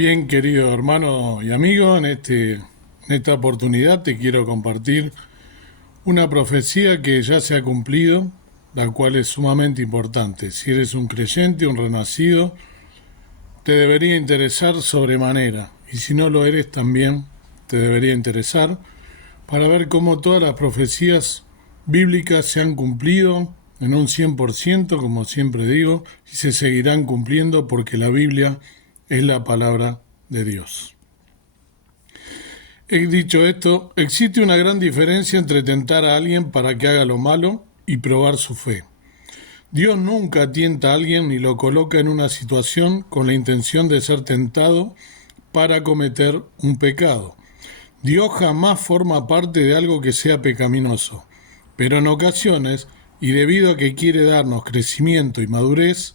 Bien, querido hermano y amigo, en esta oportunidad te quiero compartir una profecía que ya se ha cumplido, la cual es sumamente importante. Si eres un creyente, un renacido, te debería interesar sobremanera, y si no lo eres también te debería interesar, para ver cómo todas las profecías bíblicas se han cumplido en un 100%, como siempre digo, y se seguirán cumpliendo porque la Biblia es la palabra de Dios. He dicho esto, existe una gran diferencia entre tentar a alguien para que haga lo malo y probar su fe. Dios nunca tienta a alguien ni lo coloca en una situación con la intención de ser tentado para cometer un pecado. Dios jamás forma parte de algo que sea pecaminoso, pero en ocasiones, y debido a que quiere darnos crecimiento y madurez,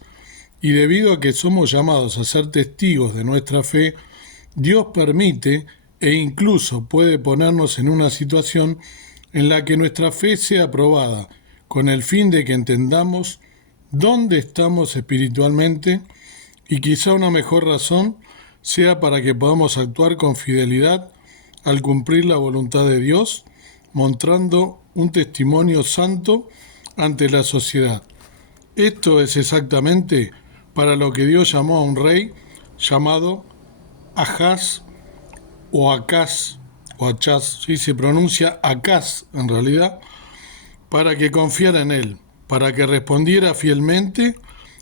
y debido a que somos llamados a ser testigos de nuestra fe, Dios permite e incluso puede ponernos en una situación en la que nuestra fe sea probada, con el fin de que entendamos dónde estamos espiritualmente, y quizá una mejor razón sea para que podamos actuar con fidelidad al cumplir la voluntad de Dios, mostrando un testimonio santo ante la sociedad. Esto es exactamente para lo que Dios llamó a un rey llamado Ahaz o Acaz o Achaz, ¿sí? Se pronuncia Acaz en realidad, para que confiara en él, para que respondiera fielmente,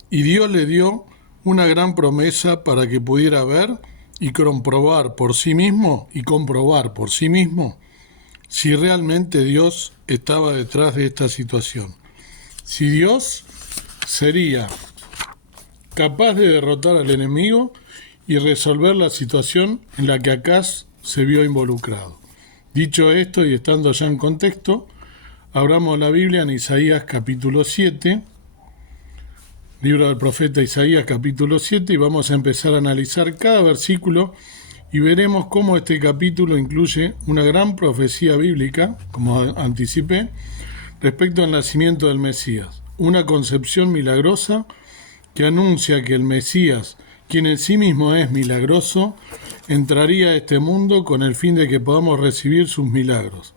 y Dios le dio una gran promesa para que pudiera ver y comprobar por sí mismo si realmente Dios estaba detrás de esta situación. Si Dios sería capaz de derrotar al enemigo y resolver la situación en la que Acaz se vio involucrado. Dicho esto y estando ya en contexto, abramos la Biblia en Isaías capítulo 7, libro del profeta Isaías capítulo 7, y vamos a empezar a analizar cada versículo y veremos cómo este capítulo incluye una gran profecía bíblica, como anticipé, respecto al nacimiento del Mesías, una concepción milagrosa que anuncia que el Mesías, quien en sí mismo es milagroso, entraría a este mundo con el fin de que podamos recibir sus milagros.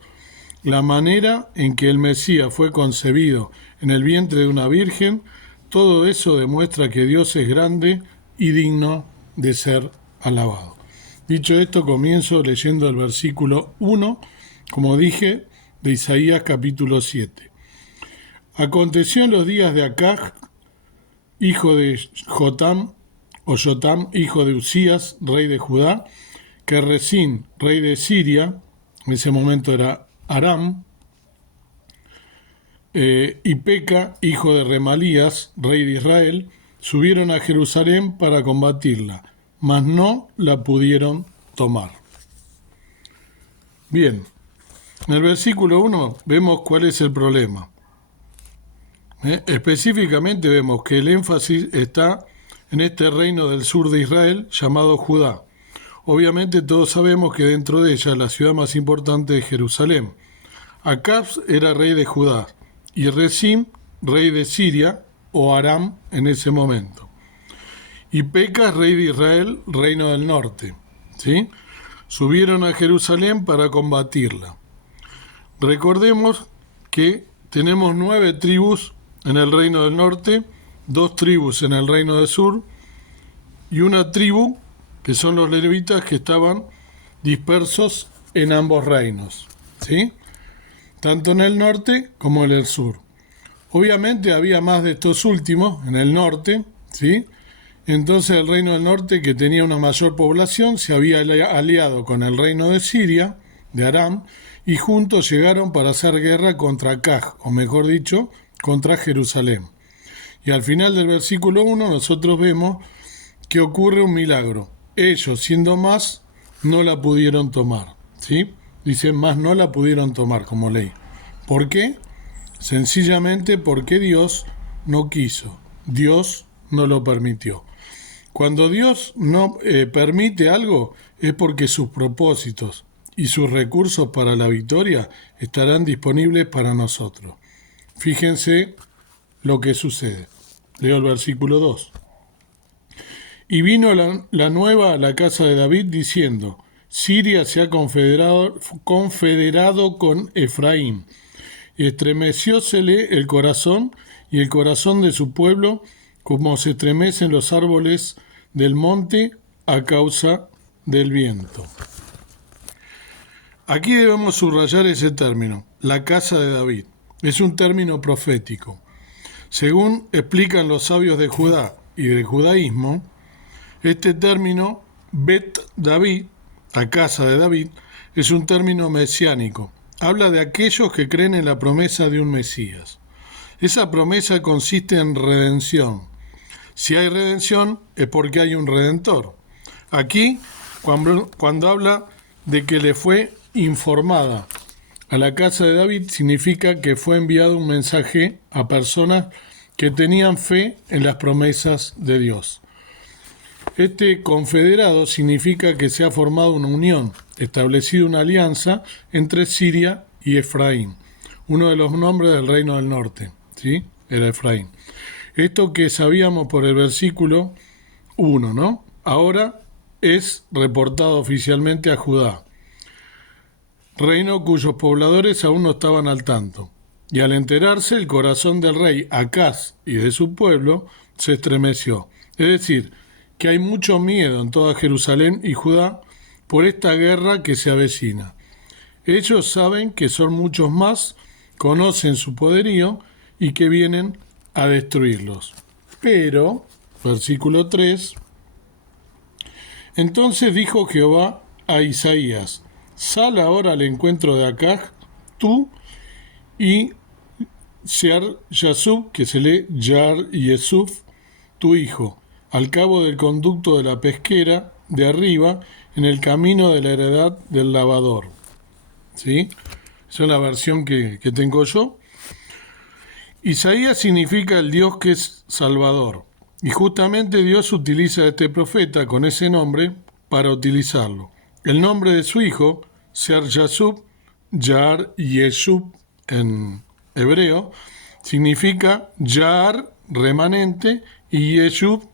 La manera en que el Mesías fue concebido en el vientre de una virgen, todo eso demuestra que Dios es grande y digno de ser alabado. Dicho esto, comienzo leyendo el versículo 1, como dije, de Isaías capítulo 7. Aconteció en los días de Acaz, hijo de Jotam, hijo de Usías, rey de Judá, que Resín, rey de Siria, en ese momento era Aram, y Peca, hijo de Remalías, rey de Israel, subieron a Jerusalén para combatirla, mas no la pudieron tomar. Bien, en el versículo 1 vemos cuál es el problema. Específicamente vemos que el énfasis está en este reino del sur de Israel llamado Judá. Obviamente todos sabemos que dentro de ella la ciudad más importante es Jerusalén. Acaz era rey de Judá y Resín rey de Siria o Aram en ese momento. Y Peca rey de Israel, reino del norte. ¿Sí? Subieron a Jerusalén para combatirla. Recordemos que tenemos 9 tribus en el reino del norte, 2 tribus en el reino del sur y una tribu que son los levitas que estaban dispersos en ambos reinos, ¿sí? Tanto en el norte como en el sur. Obviamente había más de estos últimos en el norte, ¿sí? Entonces el reino del norte, que tenía una mayor población, se había aliado con el reino de Siria, de Aram, y juntos llegaron para hacer guerra contra Acaz, o mejor dicho, contra Jerusalén. Y al final del versículo 1 nosotros vemos que ocurre un milagro. Ellos, siendo más, no la pudieron tomar, ¿sí? Dice, más no la pudieron tomar como ley. ¿Por qué? Sencillamente porque Dios no quiso. Dios no lo permitió. Cuando Dios no permite algo, es porque sus propósitos y sus recursos para la victoria estarán disponibles para nosotros. Fíjense lo que sucede. Leo el versículo 2. Y vino la nueva a la casa de David diciendo, Siria se ha confederado con Efraín. Y estremeciósele el corazón y el corazón de su pueblo, como se estremecen los árboles del monte a causa del viento. Aquí debemos subrayar ese término, la casa de David. Es un término profético. Según explican los sabios de Judá y del judaísmo, este término, Bet David, la casa de David, es un término mesiánico. Habla de aquellos que creen en la promesa de un Mesías. Esa promesa consiste en redención. Si hay redención, es porque hay un redentor. Aquí, cuando habla de que le fue informada a la casa de David, significa que fue enviado un mensaje a personas que tenían fe en las promesas de Dios. Este confederado significa que se ha formado una unión, establecido una alianza entre Siria y Efraín, uno de los nombres del reino del norte, ¿sí? Era Efraín. Esto que sabíamos por el versículo 1, ¿no? Ahora es reportado oficialmente a Judá, reino cuyos pobladores aún no estaban al tanto. Y al enterarse, el corazón del rey Acaz y de su pueblo se estremeció. Es decir, que hay mucho miedo en toda Jerusalén y Judá por esta guerra que se avecina. Ellos saben que son muchos más, conocen su poderío y que vienen a destruirlos. Pero, versículo 3, entonces dijo Jehová a Isaías, sal ahora al encuentro de Acaz, tú y Sear-Yasub, que se lee Yar-Yesuf, tu hijo, al cabo del conducto de la pesquera, de arriba, en el camino de la heredad del lavador. ¿Sí? Esa es la versión que tengo yo. Isaías significa el Dios que es Salvador. Y justamente Dios utiliza a este profeta con ese nombre para utilizarlo. El nombre de su hijo, Sear-Yasub, Yar-Yesub en hebreo, significa Yar, remanente, y Yeshub,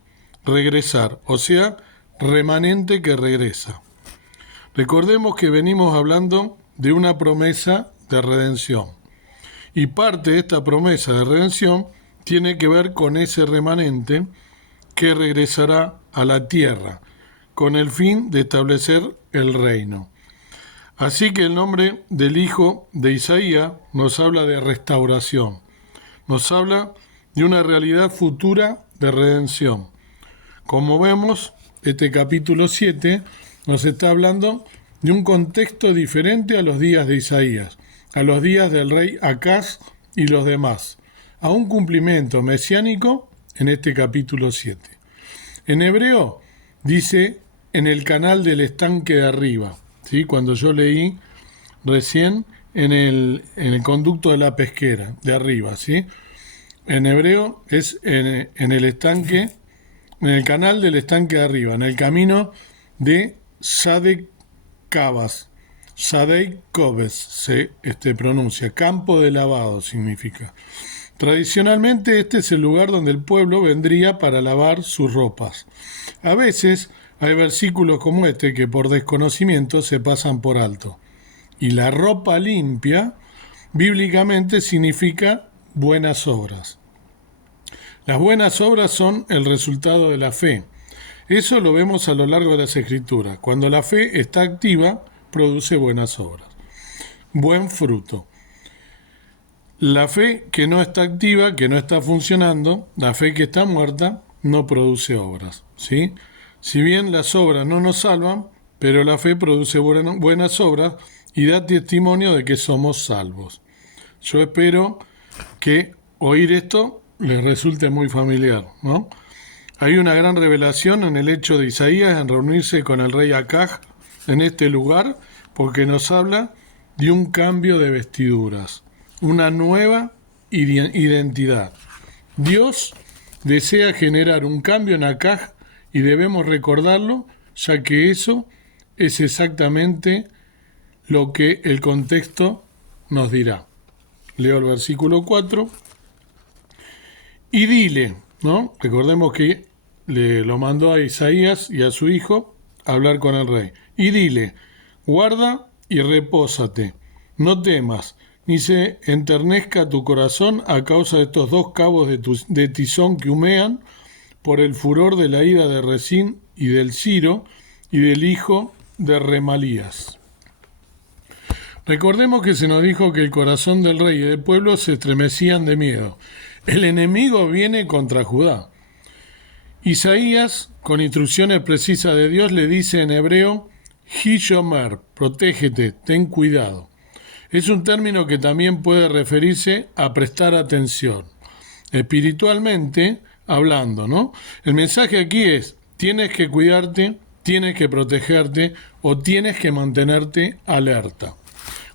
regresar, o sea, remanente que regresa. Recordemos que venimos hablando de una promesa de redención. Y parte de esta promesa de redención tiene que ver con ese remanente que regresará a la tierra, con el fin de establecer el reino. Así que el nombre del hijo de Isaías nos habla de restauración, nos habla de una realidad futura de redención. Como vemos, este capítulo 7 nos está hablando de un contexto diferente a los días de Isaías, a los días del rey Acaz y los demás, a un cumplimiento mesiánico en este capítulo 7. En hebreo dice en el canal del estanque de arriba, ¿sí? Cuando yo leí recién en el conducto de la pesquera, de arriba, ¿sí? En hebreo es en el estanque, en el canal del estanque de arriba, en el camino de Sadek Cavas, Sadek Koves se pronuncia, campo de lavado significa. Tradicionalmente este es el lugar donde el pueblo vendría para lavar sus ropas. A veces hay versículos como este que por desconocimiento se pasan por alto. Y la ropa limpia, bíblicamente significa buenas obras. Las buenas obras son el resultado de la fe. Eso lo vemos a lo largo de las Escrituras. Cuando la fe está activa, produce buenas obras. Buen fruto. La fe que no está activa, que no está funcionando, la fe que está muerta, no produce obras, ¿sí? Si bien las obras no nos salvan, pero la fe produce buenas obras y da testimonio de que somos salvos. Yo espero que oír esto les resulte muy familiar, ¿no? Hay una gran revelación en el hecho de Isaías en reunirse con el rey Acaz en este lugar, porque nos habla de un cambio de vestiduras, una nueva identidad. Dios desea generar un cambio en Acaz y debemos recordarlo, ya que eso es exactamente lo que el contexto nos dirá. Leo el versículo 4. Y dile, ¿no? Recordemos que le lo mandó a Isaías y a su hijo a hablar con el rey. Y dile, guarda y repósate, no temas, ni se enternezca tu corazón a causa de estos dos cabos de tizón que humean, por el furor de la ira de Resín y del Ciro y del hijo de Remalías. Recordemos que se nos dijo que el corazón del rey y del pueblo se estremecían de miedo. El enemigo viene contra Judá. Isaías, con instrucciones precisas de Dios, le dice en hebreo, Hishomer, protégete, ten cuidado. Es un término que también puede referirse a prestar atención. Espiritualmente hablando, ¿no? El mensaje aquí es, tienes que cuidarte, tienes que protegerte o tienes que mantenerte alerta.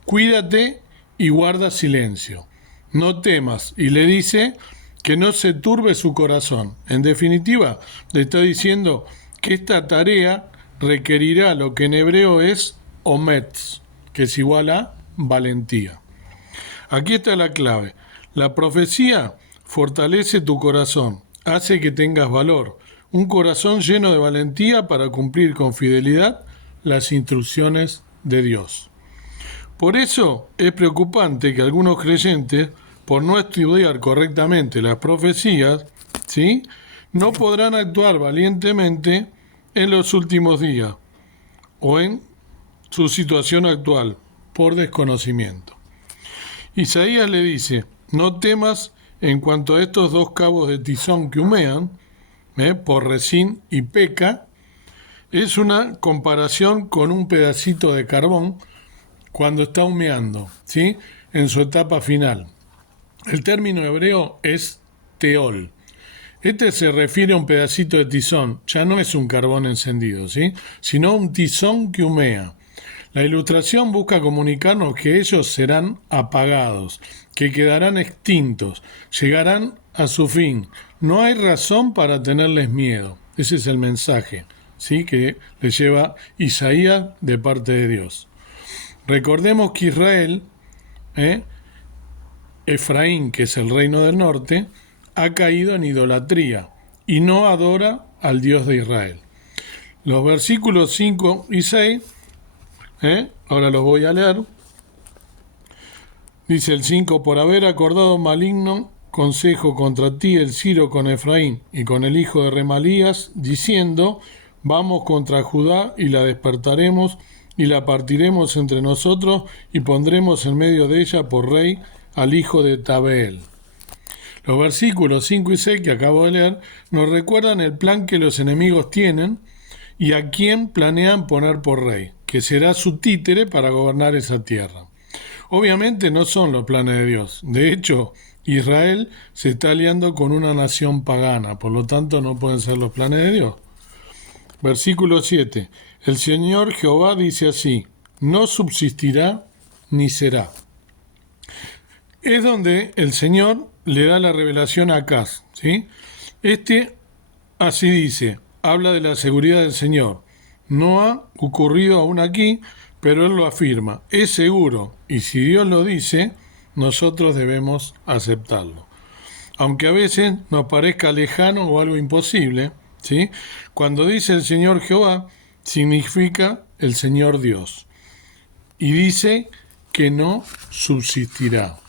Cuídate y guarda silencio. No temas. Y le dice que no se turbe su corazón. En definitiva, le está diciendo que esta tarea requerirá lo que en hebreo es ometz, que es igual a valentía. Aquí está la clave. La profecía fortalece tu corazón, hace que tengas valor, un corazón lleno de valentía para cumplir con fidelidad las instrucciones de Dios. Por eso es preocupante que algunos creyentes, por no estudiar correctamente las profecías, ¿sí?, no podrán actuar valientemente en los últimos días o en su situación actual por desconocimiento. Isaías le dice, no temas en cuanto a estos dos cabos de tizón que humean, por Resín y Peca, es una comparación con un pedacito de carbón cuando está humeando, ¿sí?, en su etapa final. El término hebreo es teol. Este se refiere a un pedacito de tizón, ya no es un carbón encendido, ¿sí?, sino un tizón que humea. La ilustración busca comunicarnos que ellos serán apagados, que quedarán extintos, llegarán a su fin. No hay razón para tenerles miedo. Ese es el mensaje, ¿sí?, que le lleva Isaías de parte de Dios. Recordemos que Israel, Efraín, que es el reino del norte, ha caído en idolatría y no adora al Dios de Israel. Los versículos 5 y 6, ahora los voy a leer. Dice el 5, por haber acordado maligno consejo contra ti el Ciro con Efraín y con el hijo de Remalías, diciendo, vamos contra Judá y la despertaremos y la partiremos entre nosotros y pondremos en medio de ella por rey al hijo de Tabeel. Los versículos 5 y 6 que acabo de leer nos recuerdan el plan que los enemigos tienen y a quién planean poner por rey, que será su títere para gobernar esa tierra. Obviamente no son los planes de Dios. De hecho, Israel se está aliando con una nación pagana, por lo tanto no pueden ser los planes de Dios. Versículo 7. El Señor Jehová dice así, no subsistirá ni será. Es donde el Señor le da la revelación a Acaz, ¿sí? Así dice, habla de la seguridad del Señor. No ha ocurrido aún aquí, pero Él lo afirma. Es seguro, y si Dios lo dice, nosotros debemos aceptarlo. Aunque a veces nos parezca lejano o algo imposible, ¿sí? Cuando dice el Señor Jehová, significa el Señor Dios. Y dice que no subsistirá,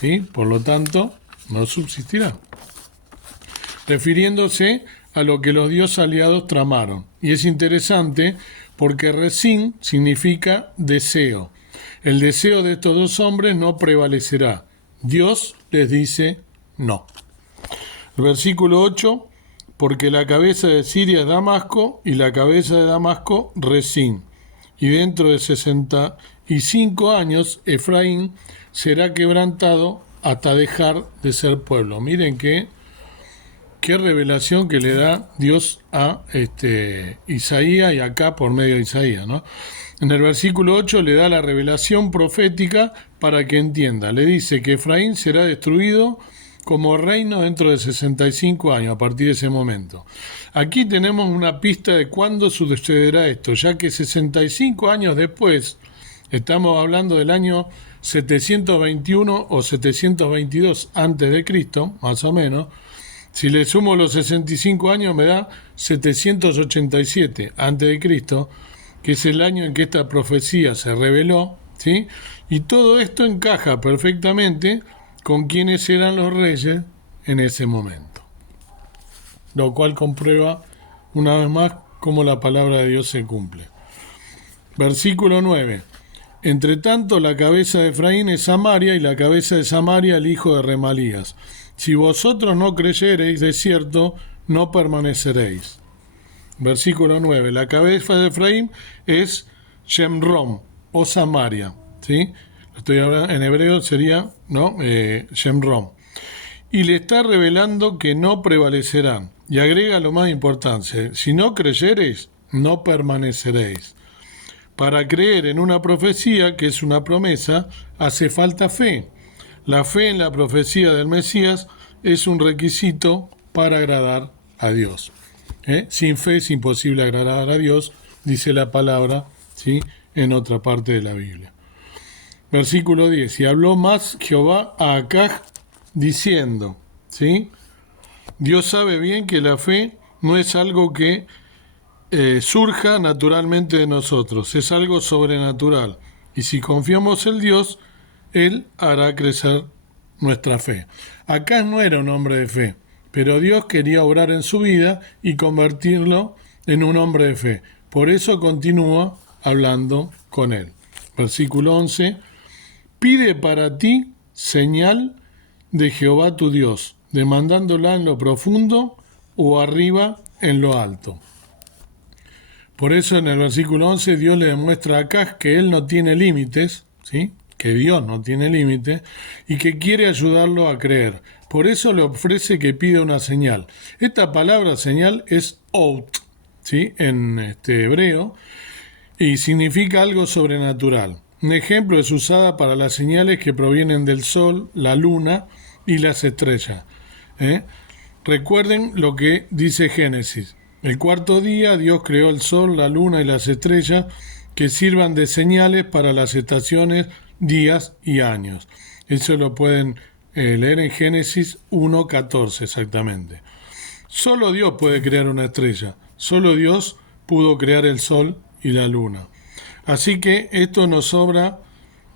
¿sí? Por lo tanto, no subsistirá. Refiriéndose a lo que los dioses aliados tramaron. Y es interesante porque Resín significa deseo. El deseo de estos dos hombres no prevalecerá. Dios les dice no. El versículo 8, porque la cabeza de Siria es Damasco y la cabeza de Damasco Resín. Y dentro de 65 años Efraín será quebrantado hasta dejar de ser pueblo. Miren qué revelación que le da Dios a Isaías y acá por medio de Isaías, ¿no? En el versículo 8 le da la revelación profética para que entienda. Le dice que Efraín será destruido como reino dentro de 65 años, a partir de ese momento. Aquí tenemos una pista de cuándo sucederá esto, ya que 65 años después, estamos hablando del año 721 o 722 antes de Cristo, más o menos, Si le sumo los 65 años me da 787 antes de Cristo, que es el año en que esta profecía se reveló, ¿sí? Y todo esto encaja perfectamente con quienes eran los reyes en ese momento. Lo cual comprueba una vez más cómo la palabra de Dios se cumple. Versículo 9. Entre tanto, la cabeza de Efraín es Samaria, y la cabeza de Samaria el hijo de Remalías. Si vosotros no creyereis, de cierto, no permaneceréis. Versículo 9. La cabeza de Efraín es Shemrom, o Samaria. ¿Sí? Estoy hablando, en hebreo sería, ¿no? Shemrom. Y le está revelando que no prevalecerán. Y agrega lo más importante: si no creyereis, no permaneceréis. Para creer en una profecía, que es una promesa, hace falta fe. La fe en la profecía del Mesías es un requisito para agradar a Dios. Sin fe es imposible agradar a Dios, dice la palabra, ¿sí?, en otra parte de la Biblia. Versículo 10. Y habló más Jehová a Acaz diciendo, ¿sí? Dios sabe bien que la fe no es algo que surja naturalmente de nosotros, es algo sobrenatural. Y si confiamos en Dios, Él hará crecer nuestra fe. Acaz no era un hombre de fe, pero Dios quería obrar en su vida y convertirlo en un hombre de fe. Por eso continúa hablando con él. Versículo 11. Pide para ti señal de Jehová tu Dios, demandándola en lo profundo o arriba en lo alto. Por eso en el versículo 11 Dios le demuestra a Acaz que él no tiene límites, ¿sí?, que Dios no tiene límites y que quiere ayudarlo a creer. Por eso le ofrece que pida una señal. Esta palabra señal es out, ¿sí?, en hebreo, y significa algo sobrenatural. Un ejemplo es usada para las señales que provienen del sol, la luna y las estrellas. Recuerden lo que dice Génesis. El cuarto día Dios creó el sol, la luna y las estrellas que sirvan de señales para las estaciones, días y años. Eso lo pueden leer en Génesis 1:14 exactamente. Solo Dios puede crear una estrella. Solo Dios pudo crear el sol y la luna. Así que esto nos habla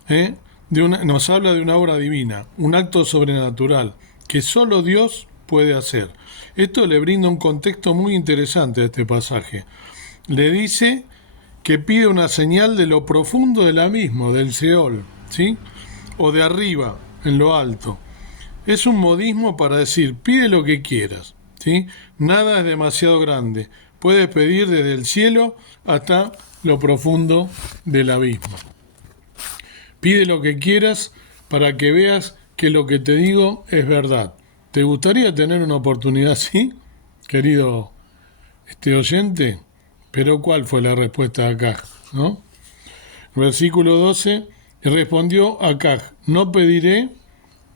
de una obra divina, un acto sobrenatural que solo Dios puede hacer. Esto le brinda un contexto muy interesante a este pasaje. Le dice que pide una señal de lo profundo del abismo, del Seol, ¿sí?, o de arriba, en lo alto. Es un modismo para decir, pide lo que quieras, ¿sí? Nada es demasiado grande. Puedes pedir desde el cielo hasta lo profundo del abismo. Pide lo que quieras para que veas que lo que te digo es verdad. ¿Te gustaría tener una oportunidad así, querido oyente? Pero ¿cuál fue la respuesta de Acaz, no? Versículo 12, y respondió Acaz, no pediré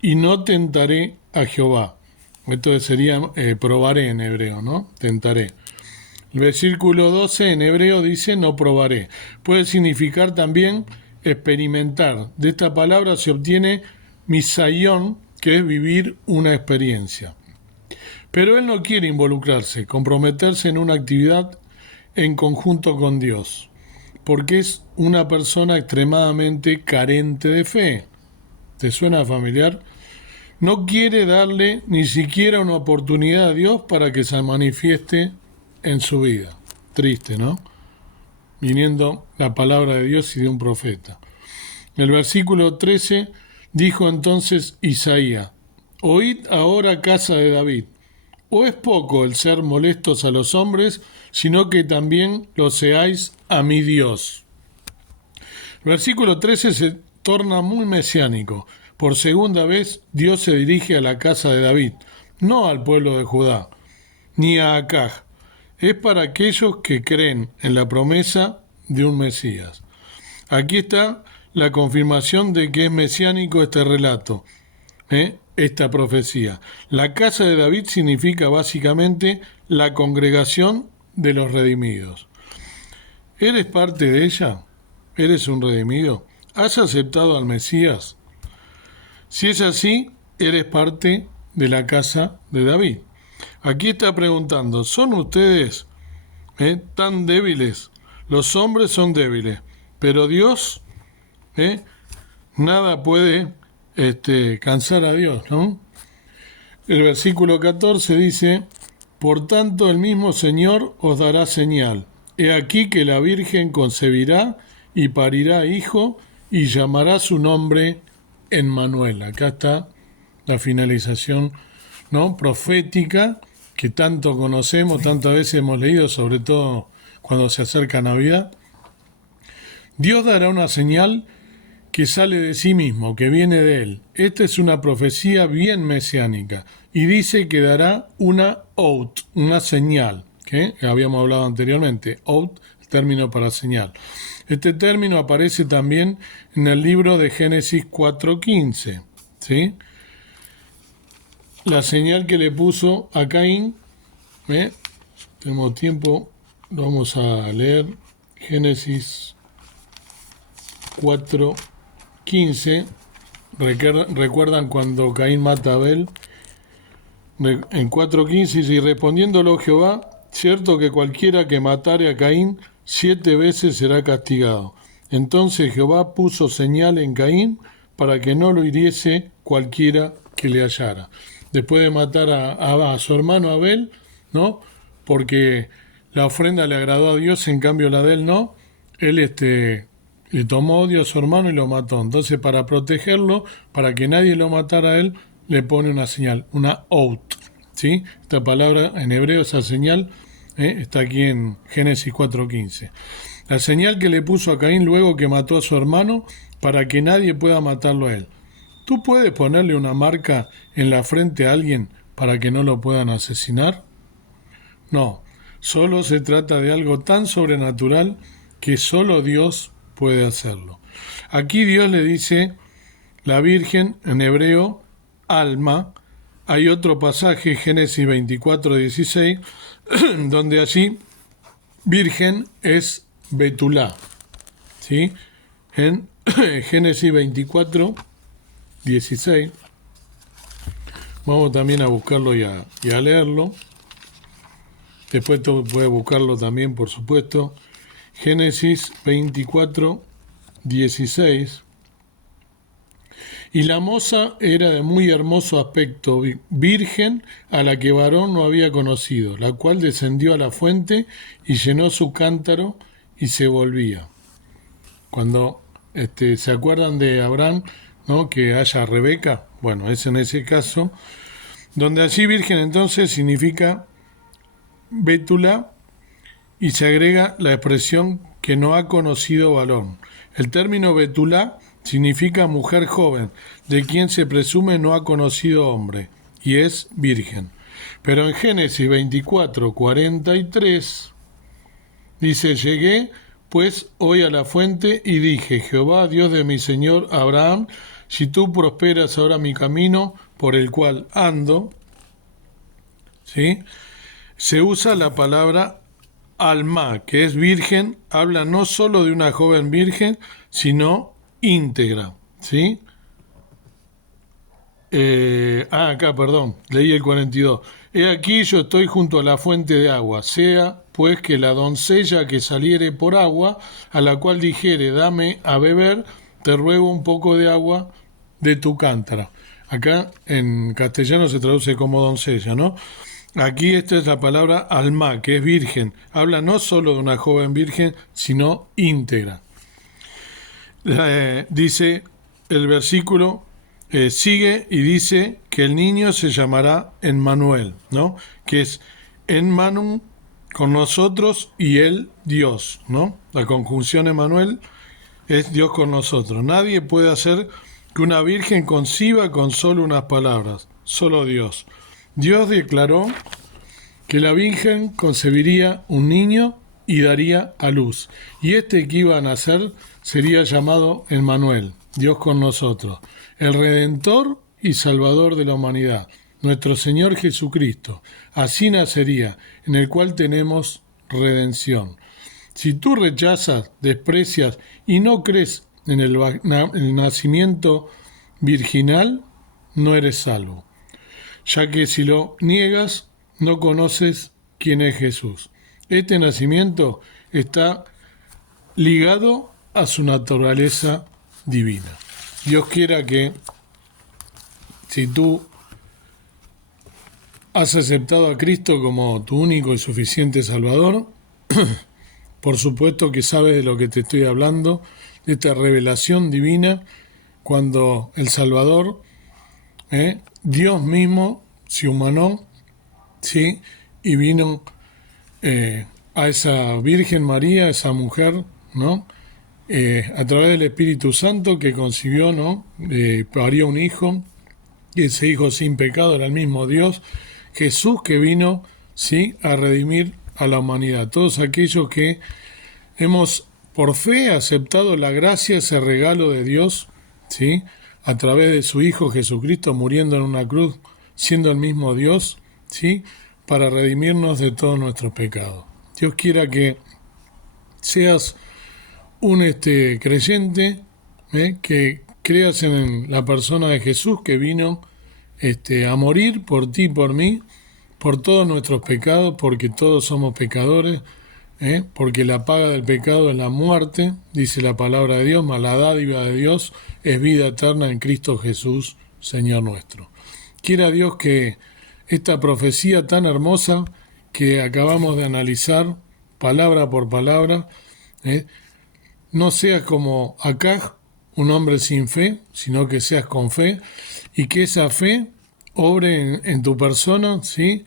y no tentaré a Jehová. Esto sería probaré en hebreo, ¿no? Tentaré. El versículo 12 en hebreo dice no probaré. Puede significar también experimentar. De esta palabra se obtiene misayón, que es vivir una experiencia. Pero él no quiere involucrarse, comprometerse en una actividad en conjunto con Dios, porque es una persona extremadamente carente de fe. ¿Te suena familiar? No quiere darle ni siquiera una oportunidad a Dios para que se manifieste en su vida. Triste, ¿no? Viniendo la palabra de Dios y de un profeta. En el versículo 13 dijo entonces Isaías, oíd ahora, casa de David, ¿o es poco el ser molestos a los hombres, sino que también lo seáis a mi Dios? El versículo 13 se torna muy mesiánico. Por segunda vez Dios se dirige a la casa de David, no al pueblo de Judá, ni a Acaz. Es para aquellos que creen en la promesa de un Mesías. Aquí está la confirmación de que es mesiánico este relato, esta profecía. La casa de David significa básicamente la congregación de los redimidos. ¿Eres parte de ella? ¿Eres un redimido? ¿Has aceptado al Mesías? Si es así, eres parte de la casa de David. Aquí está preguntando, ¿son ustedes tan débiles? Los hombres son débiles, pero Dios, nada puede cansar a Dios, ¿no? El versículo 14 dice, por tanto el mismo Señor os dará señal. He aquí que la Virgen concebirá y parirá hijo y llamará su nombre Emmanuel. Acá está la finalización, ¿no?, profética que tanto conocemos, tantas veces hemos leído, sobre todo cuando se acerca Navidad. Dios dará una señal que sale de sí mismo, que viene de Él. Esta es una profecía bien mesiánica y dice que dará una out, una señal, que habíamos hablado anteriormente. Out, término para señal. Este término aparece también en el libro de Génesis 4:15, ¿sí? La señal que le puso a Caín, tenemos tiempo, lo vamos a leer, Génesis 4:15. Recuerdan cuando Caín mata a Abel, en 4:15 dice, y respondiéndolo Jehová, cierto que cualquiera que matare a Caín 7 veces será castigado. Entonces Jehová puso señal en Caín para que no lo hiriese cualquiera que le hallara. Después de matar a su hermano Abel, ¿no?, porque la ofrenda le agradó a Dios, en cambio la de él no, él le tomó odio a su hermano y lo mató. Entonces, para protegerlo, para que nadie lo matara a él, le pone una señal, una out, ¿sí? Esta palabra en hebreo, esa señal, está aquí en Génesis 4:15. La señal que le puso a Caín luego que mató a su hermano, para que nadie pueda matarlo a él. ¿Tú puedes ponerle una marca en la frente a alguien para que no lo puedan asesinar? No, solo se trata de algo tan sobrenatural que solo Dios puede hacerlo. Aquí Dios le dice la Virgen, en hebreo, Alma. Hay otro pasaje, Génesis 24:16, donde allí Virgen es Betulá, ¿sí? En Génesis 24:16. Vamos también a buscarlo y a leerlo. Después tú puedes buscarlo también, por supuesto. Génesis 24:16. Y la moza era de muy hermoso aspecto, virgen, a la que varón no había conocido, la cual descendió a la fuente y llenó su cántaro y se volvía. Cuando se acuerdan de Abraham, ¿no?, que haya Rebeca, bueno, es en ese caso, donde allí virgen entonces significa Bétula, y se agrega la expresión que no ha conocido varón. El término Betulá significa mujer joven, de quien se presume no ha conocido hombre, y es virgen. Pero en Génesis 24:43 dice, llegué pues hoy a la fuente y dije, Jehová, Dios de mi señor Abraham, si tú prosperas ahora mi camino por el cual ando, ¿sí?, se usa la palabra alma, que es virgen, habla no solo de una joven virgen, sino íntegra, ¿sí? Acá, perdón, leí el 42. He aquí yo estoy junto a la fuente de agua, sea pues que la doncella que saliere por agua, a la cual dijere, dame a beber, te ruego un poco de agua de tu cántara. Acá en castellano se traduce como doncella, ¿no? Aquí esta es la palabra alma, que es virgen. Habla no solo de una joven virgen, sino íntegra. Dice el versículo, sigue y dice que el niño se llamará Emmanuel, ¿no?, que es Emmanuel con nosotros y él Dios, ¿no? La conjunción Emmanuel es Dios con nosotros. Nadie puede hacer que una virgen conciba con solo unas palabras, solo Dios. Dios declaró que la Virgen concebiría un niño y daría a luz. Y que iba a nacer sería llamado Emmanuel, Dios con nosotros, el Redentor y Salvador de la humanidad, nuestro Señor Jesucristo. Así nacería, en el cual tenemos redención. Si tú rechazas, desprecias y no crees en el nacimiento virginal, no eres salvo, ya que si lo niegas, no conoces quién es Jesús. Este nacimiento está ligado a su naturaleza divina. Dios quiera que si tú has aceptado a Cristo como tu único y suficiente Salvador, por supuesto que sabes de lo que te estoy hablando, de esta revelación divina, cuando el Salvador, Dios mismo, se humanó, ¿sí? Y vino a esa Virgen María, esa mujer, ¿no? A través del Espíritu Santo que concibió, ¿no? Parió un hijo, y ese hijo sin pecado era el mismo Dios, Jesús, que vino, ¿sí?, a redimir a la humanidad. Todos aquellos que hemos por fe aceptado la gracia, ese regalo de Dios, ¿sí?, a través de su Hijo Jesucristo muriendo en una cruz, siendo el mismo Dios, ¿sí?, para redimirnos de todos nuestros pecados. Dios quiera que seas un creyente, que creas en la persona de Jesús que vino a morir por ti y por mí, por todos nuestros pecados, porque todos somos pecadores, porque la paga del pecado es la muerte, dice la palabra de Dios, mas la dádiva de Dios es vida eterna en Cristo Jesús, Señor nuestro. Quiera Dios que esta profecía tan hermosa que acabamos de analizar, palabra por palabra, no seas como Acaj, un hombre sin fe, sino que seas con fe, y que esa fe obre en tu persona, ¿sí?,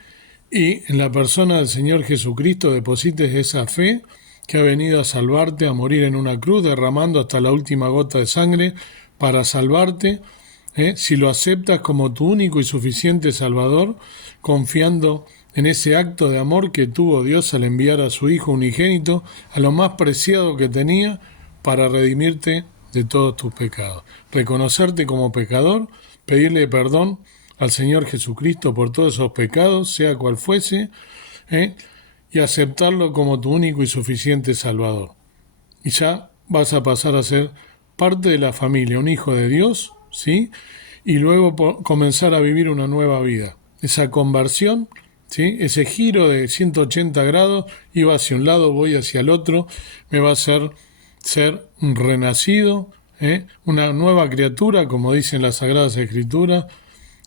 y en la persona del Señor Jesucristo deposites esa fe que ha venido a salvarte, a morir en una cruz, derramando hasta la última gota de sangre para salvarte, si lo aceptas como tu único y suficiente Salvador, confiando en ese acto de amor que tuvo Dios al enviar a su Hijo unigénito, a lo más preciado que tenía, para redimirte de todos tus pecados. Reconocerte como pecador, pedirle perdón al Señor Jesucristo por todos esos pecados, sea cual fuese, y aceptarlo como tu único y suficiente Salvador. Y ya vas a pasar a ser parte de la familia, un hijo de Dios, ¿sí?, y luego comenzar a vivir una nueva vida. Esa conversión, ¿sí?, ese giro de 180 grados, iba hacia un lado, voy hacia el otro, me va a hacer ser un renacido, una nueva criatura, como dicen las Sagradas Escrituras,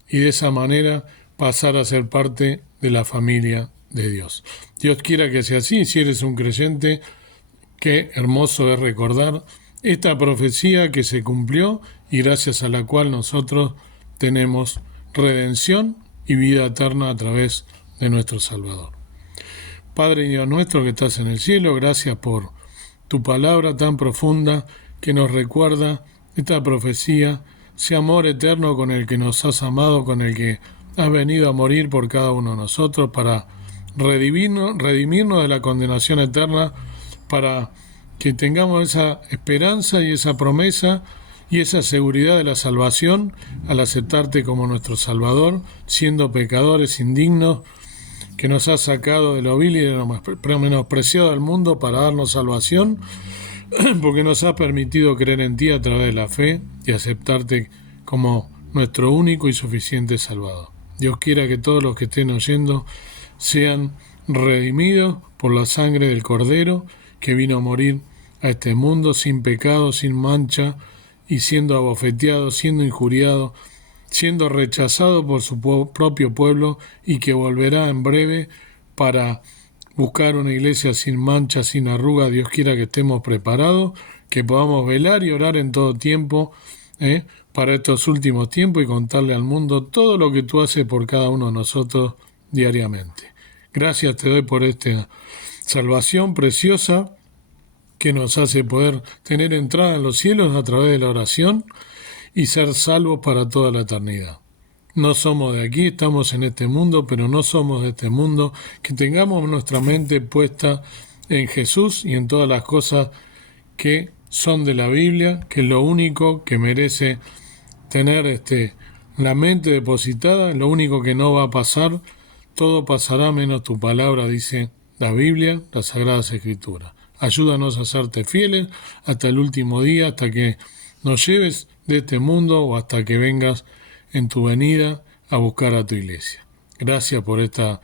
y de esa manera pasar a ser parte de la familia de Dios. Dios quiera que sea así. Si eres un creyente, qué hermoso es recordar esta profecía que se cumplió y gracias a la cual nosotros tenemos redención y vida eterna a través de nuestro Salvador. Padre y Dios nuestro que estás en el cielo, gracias por tu palabra tan profunda que nos recuerda esta profecía, ese amor eterno con el que nos has amado, con el que has venido a morir por cada uno de nosotros para redimirnos de la condenación eterna, para que tengamos esa esperanza y esa promesa y esa seguridad de la salvación al aceptarte como nuestro Salvador, siendo pecadores indignos, que nos has sacado de lo vil y de lo menospreciado del mundo para darnos salvación, porque nos has permitido creer en ti a través de la fe y aceptarte como nuestro único y suficiente Salvador. Dios quiera que todos los que estén oyendo sean redimidos por la sangre del Cordero que vino a morir a este mundo sin pecado, sin mancha, y siendo abofeteado, siendo injuriado, siendo rechazado por su propio pueblo, y que volverá en breve para buscar una iglesia sin mancha, sin arruga. Dios quiera que estemos preparados, que podamos velar y orar en todo tiempo, para estos últimos tiempos, y contarle al mundo todo lo que tú haces por cada uno de nosotros diariamente. Gracias te doy por esta salvación preciosa que nos hace poder tener entrada en los cielos a través de la oración y ser salvos para toda la eternidad. No somos de aquí, estamos en este mundo, pero no somos de este mundo. Que tengamos nuestra mente puesta en Jesús y en todas las cosas que son de la Biblia, que es lo único que merece tener la mente depositada, lo único que no va a pasar. Todo pasará menos tu palabra, dice la Biblia, las Sagradas Escrituras. Ayúdanos a serte fieles hasta el último día, hasta que nos lleves de este mundo o hasta que vengas en tu venida a buscar a tu iglesia. Gracias por esta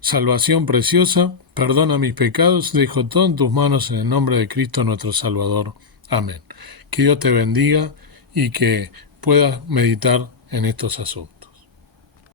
salvación preciosa, perdona mis pecados, dejo todo en tus manos en el nombre de Cristo nuestro Salvador. Amén. Que Dios te bendiga y que puedas meditar en estos asuntos.